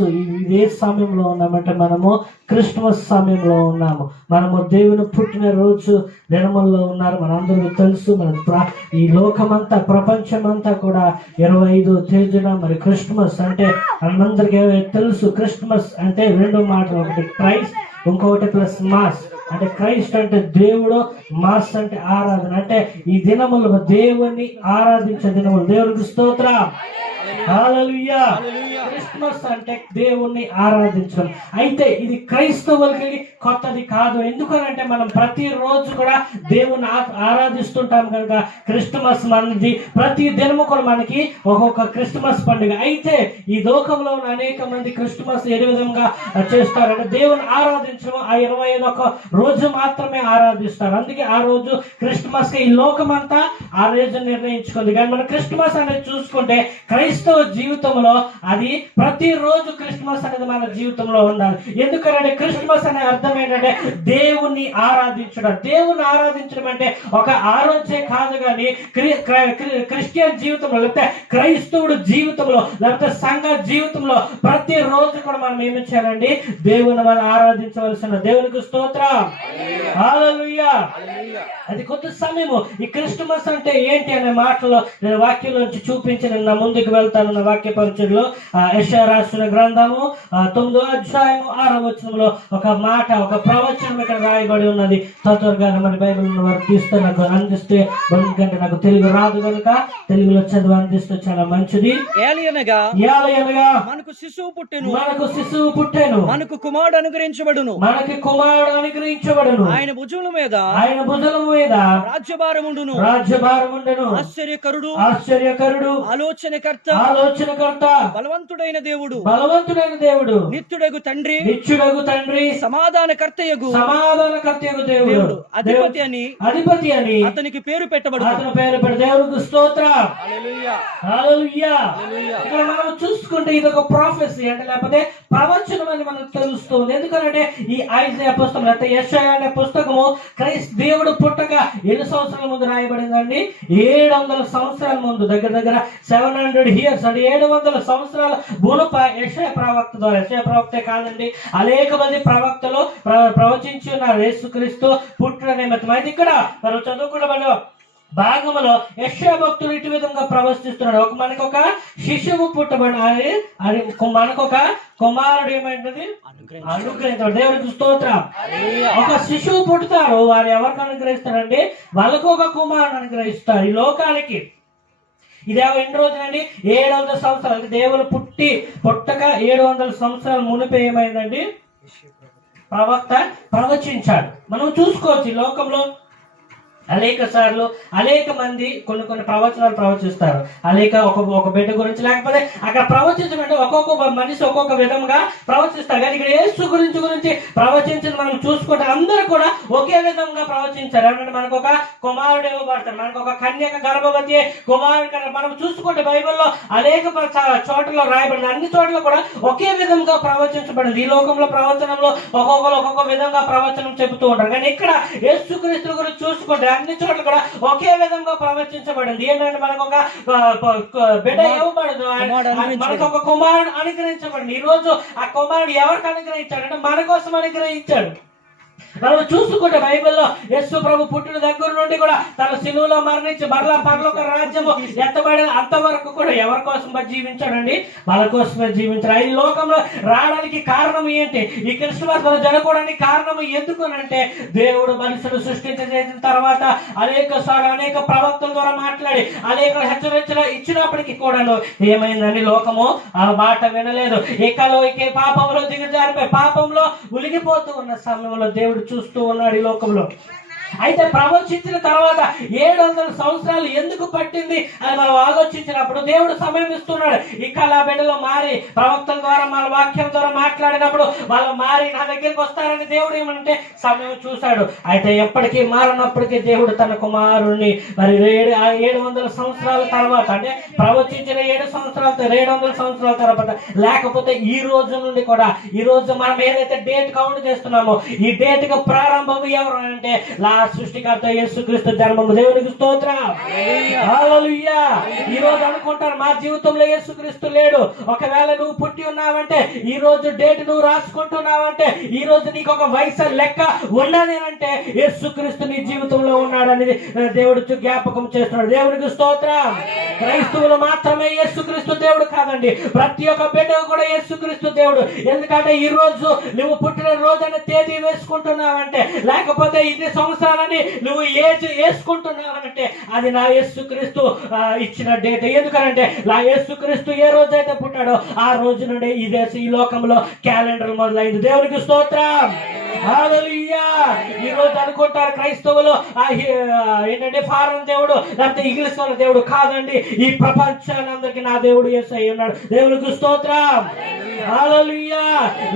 క్రీస్తు ఇదే సమయంలో ఉన్నామంటే మనము క్రిస్మస్ సమయంలో ఉన్నాము. మనము దేవుని పుట్టినరోజు దినముల్లో ఉన్నారు. మనందరికీ తెలుసు. ఈ లోకమంతా ప్రపంచమంతా కూడా 25వ తేదీన మరి క్రిస్మస్ అంటే మనందరికీ తెలుసు. క్రిస్మస్ అంటే రెండు మాటలు, ఒకటి క్రైస్ట్, ఇంకొకటి ప్లస్ మాస్. అంటే క్రైస్ట్ అంటే దేవుడు, మాస్ అంటే ఆరాధన. అంటే ఈ దినములు దేవుణ్ణి ఆరాధించే దినములు. దేవునికి స్తోత్రం, హల్లెలూయా. క్రిస్మస్ అంటే దేవుణ్ణి ఆరాధించడం. అయితే ఇది క్రైస్తవులకి కొత్తది కాదు. ఎందుకనంటే మనం ప్రతిరోజు కూడా దేవుణ్ణి ఆరాధిస్తుంటాం కనుక క్రిస్మస్ మనది. ప్రతి దినము కూడా మనకి ఒక్కొక్క క్రిస్మస్ పండుగ. అయితే ఈ లోకంలో ఉన్న అనేక మంది క్రిస్మస్ ఏ విధంగా చేస్తారంటే దేవుని ఆరాధించడం ఆ 25వ రోజు మాత్రమే ఆరాధిస్తారు. అందుకే ఆ రోజు క్రిస్మస్ కి ఈ లోకమంతా ఆ రోజు నిర్ణయించుకుంది. కానీ మన క్రిస్మస్ అనేది చూసుకుంటే క్రైస్తవ జీవితంలో అది ప్రతిరోజు క్రిస్మస్ అనేది మన జీవితంలో ఉండాలి. ఎందుకంటే క్రిస్మస్ అనే అర్థం ఏంటంటే దేవుణ్ణి ఆరాధించడం. దేవుణ్ణి ఆరాధించడం అంటే ఒక ఆరోగ్యే కాదు, కానీ క్రిస్టియన్ జీవితంలో లేకపోతే క్రైస్తవుడు జీవితంలో లేకపోతే సంఘ జీవితంలో ప్రతిరోజు కూడా మనం ఏమి చేయాలండి? దేవుని మనం ఆరాధించవలసిన. దేవునికి స్తోత్రం, హల్లెలూయా. అది కొద్ది సమయము. ఈ క్రిస్మస్ అంటే ఏంటి అనే మాటలో నేను వాక్యంలోంచి చూపించి నా ముందుకు వెళ్తాను. నా వాక్య పరిచయంలో యెషయా రాసిన గ్రంథము 9వ అధ్యాయం 6వ వచనంలో ఒక మాట, ఒక ప్రవచనం ఇక్కడ రాయబడి ఉన్నది. త్వరగా మన బైబిల్ ఉన్న వారు తీస్తే నాకు అందిస్తే, ఎందుకంటే నాకు తెలుగు రాదు కనుక తెలుగులో చదువు అందిస్తే చాలా మంచిది. ఏలయనగా మనకు శిశువు పుట్టెను, మనకు కుమారుడు అనుగ్రహించబడును, ఆయన భుజముల మీద రాజ్యభారముండును. ఆశ్చర్యకరుడు, ఆలోచనకర్త, బలవంతుడైన దేవుడు, నిత్యుడగు తండ్రి, సమాధానకర్తయగు దేవుడు, అధిపతి అని అతనికి పేరు పెట్టబడును. దేవునికి స్తోత్రం, హల్లెలూయా. ఇక్కడ మనం చూసుకుంటే ఇది ఒక ప్రాఫెసీ అంటే లేకపోతే ప్రవచనం అని మనకు తెలుస్తుంది. ఎందుకంటే ఈ ఐజాయా పుస్తకం లేకపోతే యెషయా అనే పుస్తకము దేవుడు పుట్టక ఎన్ని సంవత్సరాల ముందు రాయబడిందండి? 700 సంవత్సరాల ముందు, దగ్గర 700 years అంటే 700 సంవత్సరాల మునుప యెషయా ప్రవక్త ద్వారా. యెషయా ప్రవక్తే కాదండి, అనేక మంది ప్రవక్తలు ప్రవచించి ఉన్నారు యేసుక్రీస్తు పుట్టిన నిమిత్తం. అయితే ఇక్కడ మనం చదువుకున్న భాగంలో యెషయా భక్తుడు ఇటు విధంగా ప్రవచిస్తున్నాడు. మనకు ఒక శిశువు పుట్టబడి మనకు ఒక కుమారుడు ఏమైంది అనుగ్రహించాడు. దేవుడికి స్తోత్రం. ఒక శిశువు పుడతారు, వారు ఎవరికి అనుగ్రహిస్తారండి? వాళ్ళకు ఒక కుమారుడు అనుగ్రహిస్తారు ఈ లోకానికి. ఇది ఎన్ని రోజులండి? 700 సంవత్సరాలు. దేవుడు పుట్టక 700 సంవత్సరాల మునిపే ఏమైందండి? ప్రవక్త ప్రవచించాడు. మనం చూసుకోవచ్చు ఈ లోకంలో అనేక సార్లు అనేక మంది కొన్ని ప్రవచనాలు ప్రవచిస్తారు. ఒక బిడ్డ గురించి, లేకపోతే అక్కడ ప్రవచించమంటే ఒక్కొక్క మనిషి ఒక్కొక్క విధంగా ప్రవచిస్తారు. కానీ ఇక్కడ యేసు గురించి ప్రవచించింది మనం చూసుకుంటే అందరూ కూడా ఒకే విధంగా ప్రవచించారు. ఏమంటే మనకు ఒక కుమారుడు ఇవ్వబడతాడు, మనకు ఒక కన్యక గర్భవతి కుమారుడు. మనం చూసుకుంటే బైబిల్లో అనేక చోట్ల రాయబడింది. అన్ని చోట్ల కూడా ఒకే విధంగా ప్రవచించబడింది. ఈ లోకంలో ప్రవచనంలో ఒక్కొక్క విధంగా ప్రవచనం చెబుతూ ఉంటారు. కానీ ఇక్కడ యేసుక్రీస్తు గురించి చూసుకుంటే అన్ని చోట్ల కూడా ఒకే విధంగా ప్రవచించబడింది. ఏంటంటే మనకు ఒక బిడ్డ ఇవ్వబడదు, మనకు ఒక కుమారుడు అనుగ్రహించబడింది. ఈ రోజు ఆ కుమారుడు ఎవరికి అనుగ్రహించాడు అంటే మన కోసం అనుగ్రహించాడు. మనం చూసుకుంటే బైబిల్లో యేసు ప్రభు పుట్టిన దగ్గర నుండి కూడా తన శిలువలో మరణించి మరలా పరలోక రాజ్యము ఎత్తబడిన అంతవరకు కూడా ఎవరి కోసం జీవించాడండి? వాళ్ళ కోసమే జీవించాడు. ఈ లోకంలో రావడానికి కారణం ఏంటి? ఈ క్రిస్మస్ మనం జరగడానికి కారణం ఎందుకునంటే దేవుడు మనుషులు సృష్టించిన తర్వాత అనేక ప్రవక్తల ద్వారా మాట్లాడి అనేక హెచ్చరికలు ఇచ్చినప్పటికీ కూడాను ఏమైందని లోకము ఆ మాట వినలేదు. పాపంలో దిగజారిపోయి పాపంలో ఉలిగిపోతూ ఉన్న సమయంలో దేవుడు చూస్తూ ఉన్నాడు ఈ లోకంలో. అయితే ప్రవచించిన తర్వాత 700 సంవత్సరాలు ఎందుకు పట్టింది అని మనం ఆలోచించినప్పుడు దేవుడు సమయం ఇస్తున్నాడు. ఇక్కడ ఆ బిడ్డలో మారి ప్రవక్తల ద్వారా మన వాక్యం ద్వారా మాట్లాడినప్పుడు వాళ్ళు మారి నా దగ్గరికి వస్తారని దేవుడు ఏమంటే సమయం చూశాడు. అయితే ఎప్పటికీ మారినప్పటికీ దేవుడు తన కుమారుణ్ణి మరి 700 సంవత్సరాల తర్వాత అంటే ప్రవచించిన 700 సంవత్సరాల తర్వాత లేకపోతే ఈ రోజు నుండి కూడా ఈ రోజు మనం ఏదైతే డేట్ కౌంట్ చేస్తున్నామో ఈ డేట్ కు ప్రారంభం ఎవరు అంటే సృష్టికర్త యేసుక్రీస్తు జన్మము. దేవునికి స్తోత్రం. హల్లెలూయా. ఈ రోజు అనుకుంటారు మా జీవితంలో యేసుక్రీస్తు లేడు. ఒకవేళ నువ్వు పుట్టి ఉన్నావంటే, ఈ రోజు డేట్ నువ్వు రాసుకుంటున్నావంటే, ఈ రోజు నీకు ఒక వయసు లెక్క ఉన్నది అంటే యేసుక్రీస్తు నీ జీవితంలో ఉన్నాడని దేవుడు జ్ఞాపకం చేస్తున్నాడు. దేవునికి స్తోత్రం. క్రైస్తవులు మాత్రమే యేసుక్రీస్తు దేవుడు కాదండి, ప్రతి ఒక్క బిడ్డ కూడా యేసుక్రీస్తు దేవుడు. ఎందుకంటే ఈ రోజు నువ్వు పుట్టిన రోజు అనే తేదీ వేసుకుంటున్నావంటే, లేకపోతే ఇది సంవత్సరాలని నువ్వు ఏజ్ వేసుకుంటున్నావంటే, అది నా యేసుక్రీస్తు ఇచ్చిన డేట్. ఎందుకంటే నా యేసుక్రీస్తు ఏ రోజు అయితే పుట్టాడో ఆ రోజు నుండి ఈ లోకంలో క్యాలెండర్ మొదలైంది. దేవునికి స్తోత్రం. హల్లెలూయా. ఈ రోజు అనుకుంటారు క్రైస్తవులు ఏంటంటే ఫారెన్ దేవుడు లేకపోతే ఇంగ్లీష్ వాళ్ళ దేవుడు కాదండి, ఈ ప్రపంచానందరికి నా దేవుడు యేసయ్య ఉన్నాడు. దేవునికి స్తోత్రం. హల్లెలూయా.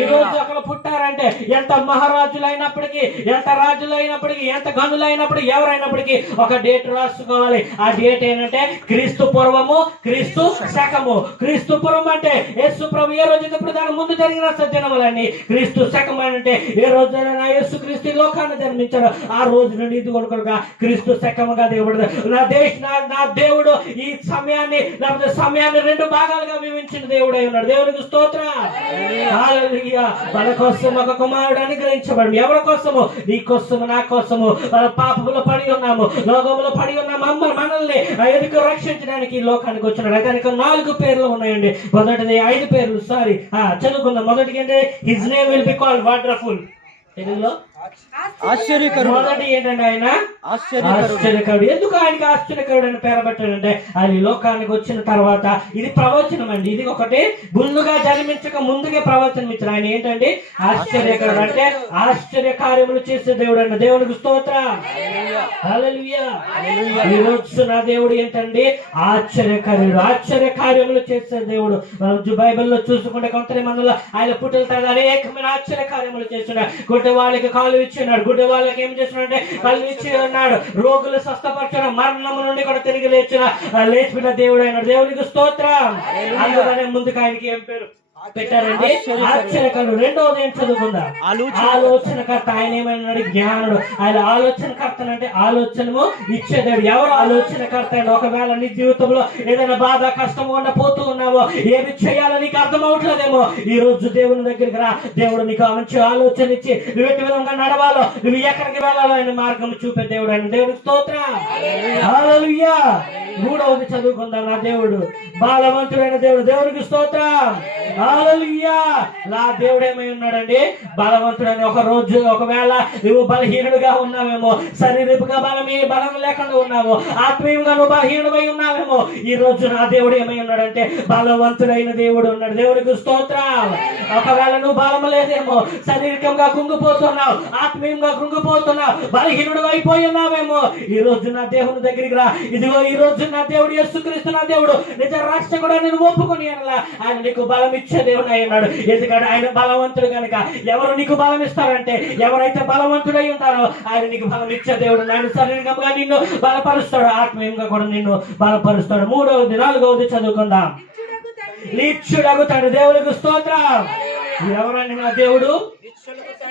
ఈ రోజు ఒకరు పుట్టారంటే ఎంత మహారాజులైనప్పటికీ, ఎంత రాజులైనప్పటికీ, ఎంత గనులైనప్పటికీ, ఎవరైనప్పటికీ ఒక డేట్ రాసుకోవాలి. ఆ డేట్ ఏంటంటే క్రీస్తు పూర్వము, క్రీస్తు శకము. క్రీస్తు పూర్వం అంటే యేసు ప్రభు ఏ రోజు ఇప్పుడు దాని ముందు జరిగిన సజ్జనములన్నీ. క్రీస్తు శకం అంటే ఏ రోజైనా నా యేసు క్రీస్తు లోకాన్ని జన్మించాడు ఆ రోజు నుండి ఇది కొనుకొనగా క్రీస్తు శకముగా దేవుడు నా దేవుడు ఈ సమయాన్ని లేకపోతే సమయాన్ని రెండు భాగాలుగా విభజించిన దేవుడై ఉన్నాడు. దేవునికి స్తోత్రం. హల్లెలూయా. మన కోసం ఒక కుమారుడు అనుగ్రహించబడి, ఎవరి కోసము? నీ కోసము, నా కోసము. మన పాపములో పడి ఉన్నాము, లోకములో పడి ఉన్నాము. మనల్ని ఎందుకు రక్షించడానికి ఈ లోకానికి వచ్చినాడు. దానికి 4 పేర్లు ఉన్నాయండి. మొదటిది 5 పేర్లు చదువుకుందాం. మొదటికి అంటే his name will be called wonderful. తెలుగులో ఆశ్చర్యకరుడు. మొదటి ఏంటంటే ఆయన ఆశ్చర్యకరుడు. ఎందుకు ఆయనకి ఆశ్చర్యకరుడు అని పేరు పెట్టాడంటే ఆయన ఈ లోకానికి వచ్చిన తర్వాత ఇది ప్రవచనం అండి. ఇది ఒకటి ముందుగా జన్మించక ముందుగా ప్రవచనం ఇచ్చాడు. ఆయన ఏంటంటే ఆశ్చర్యకరుడు అంటే ఆశ్చర్య కార్యములు చేసే దేవుడు అండి. దేవునికి స్తోత్రం. హల్లెలూయా. ఈ రోజు నా దేవుడు ఏంటండి ఆశ్చర్యకరుడు, ఆశ్చర్య కార్యములు చేసే దేవుడు. బైబిల్లో చూసుకుంటే కొంత మందిలో ఆయన పుట్టిన అనేకమైన ఆశ్చర్య కార్యములు చేస్తున్నాడు. గుడ్డి వాళ్ళకి కాళ్ళు ఇచ్చినాడు, గుడ్డి వాళ్ళకి ఏం చేస్తున్నాడు అంటే కళ్ళు ఇచ్చి ఉన్నాడు. రోగులు స్వస్థపరచడం, మరణము నుండి కూడా తిరిగి లేచిన దేవుడు అయినాడు. దేవునికి స్తోత్రం. అందుకనే ముందుకు ఆయనకి ఏం పేరు పెట్టారండి? ఆశ్చర్యకరుడు. రెండవది ఏం చదువుకుందా? ఆలోచనకర్త. ఆయన ఏమన్నాడు? జ్ఞానుడు. ఆయన ఆలోచనకర్త అంటే ఆలోచనము ఇచ్చేదేవుడు. ఎవరు ఆలోచనకర్త అంటే ఒకవేళ నీ జీవితంలో ఏదైనా బాధ కష్టం ఉన్న పోతూ ఉన్నావో, ఏమి చేయాలో నీకు అర్థం అవట్లేదేమో, ఈ రోజు దేవుని దగ్గరికి రా. దేవుడు నీకు మంచి ఆలోచన ఇచ్చి నువ్వు ఎట్టి విధంగా నడవాలో, నువ్వు ఎక్కడికి వెళ్ళాలో ఆయన మార్గం చూపే దేవుడు ఆయన. దేవుడికి స్తోత్రం. హల్లెలూయా. మూడవది చదువుకుందాం. నా దేవుడు బలవంతుడైన దేవుడు. దేవుడికి స్తోత్రం. హల్లెలూయా. నా దేవుడు ఏమై ఉన్నాడండి? బలవంతుడని. ఒక రోజు ఒకవేళ నువ్వు బలహీనుడుగా ఉన్నావేమో, శారీరకంగా బలం లేకుండా ఉన్నావో, ఆత్మీయంగా నువ్వు బలహీనుడై ఉన్నావేమో, ఈ రోజు నా దేవుడు ఏమై ఉన్నాడంటే బలవంతుడైన దేవుడు ఉన్నాడు. దేవుడికి స్తోత్రం. ఒకవేళ నువ్వు బలం లేదేమో, శారీరకంగా కృంగిపోతున్నావు, ఆత్మీయంగా కృంగిపోతున్నావు, బలహీనుడు అయిపోయి ఉన్నావేమో, ఈ రోజు నా దేవుని దగ్గరికి రా. ఇదిగో ఈ రోజు నా దేవుడు యేసుక్రీస్తు నా దేవుడు నిజ రక్షకుడు నేను ఒప్పుకొని ఆయన నీకు బలం ఇచ్చే దేవుడు అన్నాడు. ఎందుకంటే ఆయన బలవంతుడు కనుక. ఎవరు నీకు బలం ఇస్తారంటే ఎవరైతే బలవంతుడై ఉంటారో ఆయన నీకు బలం ఇచ్చే దేవుడు. ఆయన శారీరకంగా నిన్ను బలపరుస్తాడు, ఆత్మీయంగా కూడా నిన్ను బలపరుస్తాడు. మూడవది, నాలుగవది చదువుకుందాం. నిత్యుడగు తండ్రి. దేవుడికి స్తోత్రం. ఎవరండి నా దేవుడు?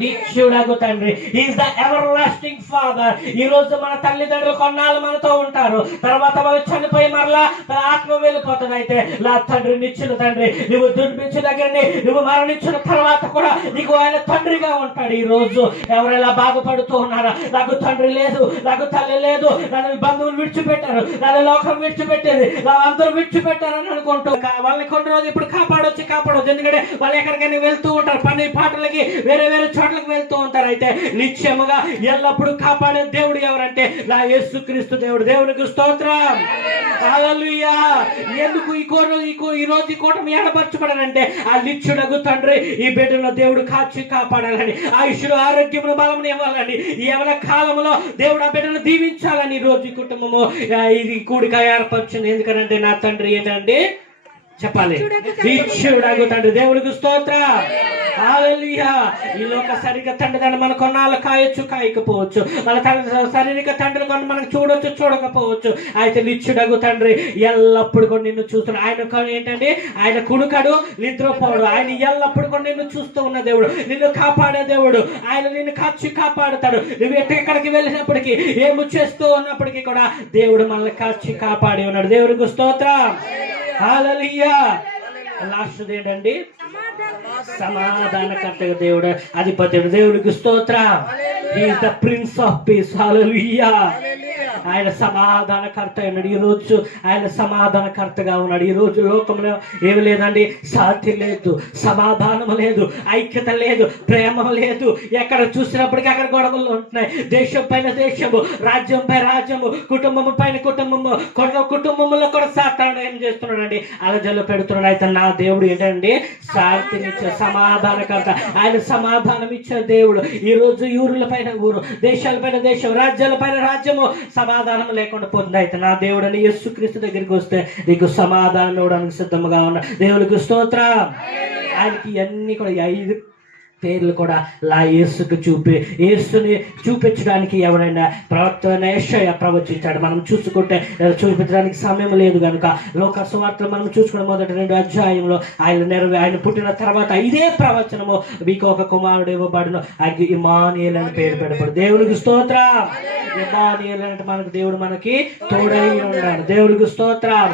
నిత్యుడగు తండ్రి. Is the ever lasting father. ఈ రోజు మన తల్లిదండ్రులు కొన్నాళ్ళు మనతో ఉంటారు, తర్వాత వాళ్ళు చనిపోయి మరలా తన ఆత్మ వెళ్ళిపోతుంది. అయితే నా తండ్రి నిత్యుడు తండ్రి. నువ్వు దుర్భించు దగ్గరని నువ్వు మరణించిన తర్వాత కూడా నీకు ఆయన తండ్రిగా ఉంటాడు. ఈ రోజు ఎవరైనా బాధపడుతూ ఉన్నారా? నాకు తండ్రి లేదు, నాకు తల్లి లేదు, నన్ను బంధువులు విడిచిపెట్టారు, నన్ను లోకం విడిచిపెట్టేది, అందరూ విడిచిపెట్టారని అనుకుంటూ వాళ్ళని కొన్ని రోజులు ఇప్పుడు కాపాడొచ్చు. ఎందుకంటే వాళ్ళు ఎక్కడికైనా వెళ్తూ ఉంటారు, పని పాటలకి వేరే వేరే చోట్లకి వెళ్తూ ఉంటారు. అయితే నిత్యముగా ఎల్లప్పుడూ కాపాడే దేవుడు ఎవరంటే నా యేసుక్రీస్తు దేవుడు. దేవునికి స్తోత్రం. హల్లెలూయా. ఎందుకు ఈ రోజు ఈ కూటమి ఏర్పరచబడాలంటే ఆ నిత్యుడగు తండ్రి ఈ బిడ్డలో దేవుడు కాచి కాపాడాలని, ఆయుష్ను ఆరోగ్యమును బలమును ఇవ్వాలని, ఎవరి కాలంలో దేవుడు ఆ బిడ్డను దీవించాలని ఈ రోజు ఈ కుటుంబము ఇది కూడిక ఏర్పరిచింది. ఎందుకంటే నా తండ్రి ఏంటంటే చెప్పాలి, నిత్యుడగు తండ్రి. దేవుడికి స్తోత్రం. హల్లెలూయా. ఈ లోక సరిగ్గా తండ్రి మన కొన్నాళ్ళు కాయొచ్చు, కాయకపోవచ్చు. మన శారీరక తండ్రి కొన్ని మనకు చూడొచ్చు, చూడకపోవచ్చు. అయితే నిత్యుడగు తండ్రి ఎల్లప్పుడు కూడా నిన్ను చూస్తున్నాడు. ఆయన ఏంటంటే ఆయన కుడుకడు, నిద్రపోడు. ఆయన ఎల్లప్పుడు కూడా నిన్ను చూస్తూ ఉన్న దేవుడు, నిన్ను కాపాడే దేవుడు. ఆయన నిన్ను కాపాడుతాడు. నువ్వు ఎక్కడికి వెళ్ళినప్పటికీ, ఏమి చేస్తూ ఉన్నప్పటికీ కూడా దేవుడు మనల్ని కాపాడి ఉన్నాడు. దేవుడికి స్తోత్రం. హల్లెలూయా. లాస్ట్ ఏంటండి? సమాధానకర్తగా దేవుడు, అధిపతి దేవుడికి స్తోత్రం. He is the prince of peace. Hallelujah. ఆయన సమాధానకర్త ఉన్నాడు. ఈ రోజు ఆయన సమాధానకర్తగా ఉన్నాడు. ఈ రోజు లోకంలో ఏమి లేదండి, శాంతి లేదు, సమాధానం లేదు, ఐక్యత లేదు, ప్రేమ లేదు. ఎక్కడ చూసినప్పటికీ అక్కడ గొడవలు ఉంటున్నాయి. దేశం పైన దేశము, రాజ్యం పైన రాజ్యము, కుటుంబము పైన కుటుంబము, కుటుంబంలో కూడా సాతాను ఏం చేస్తున్నాడండి, అలజలు పెడుతున్నాడు. అయితే నా దేవుడు ఏంటండి, శాంతినిచ్చే సమాధానకర్త. ఆయన సమాధానం ఇచ్చే దేవుడు. ఈ రోజు ఊరుల పైన ఊరు, దేశాల పైన దేశం, రాజ్యాల పైన రాజ్యము సమాధానం లేకుండా పోతుంది. అయితే నా దేవుడు అని యేసుక్రీస్తు దగ్గరికి వస్తే నీకు సమాధానం ఇవ్వడానికి సిద్ధంగా ఉన్న దేవునికి స్తోత్రం. ఆయనకి ఇవన్నీ కూడా 5 పేర్లు కూడా యేసుకు యేసుని చూపించడానికి ఎవరైనా ప్రవక్త యెషయా ప్రవచించాడు. మనం చూసుకుంటే చూపించడానికి సమయం లేదు కనుక లోక సువార్తలు మనం చూసుకున్న మొదటి 2 అధ్యాయంలో ఆయన పుట్టిన తర్వాత ఇదే ప్రవచనము, మీకు ఒక కుమారుడు ఇవ్వబడును, ఆయనకి ఇమ్మానుయేల్ అని పేరు పెడబడు. దేవునికి స్తోత్రం. ఇమ్మానుయేల్ అంటే మనకు దేవుడు మనకి తోడై ఉన్నాడు. దేవునికి స్తోత్రం.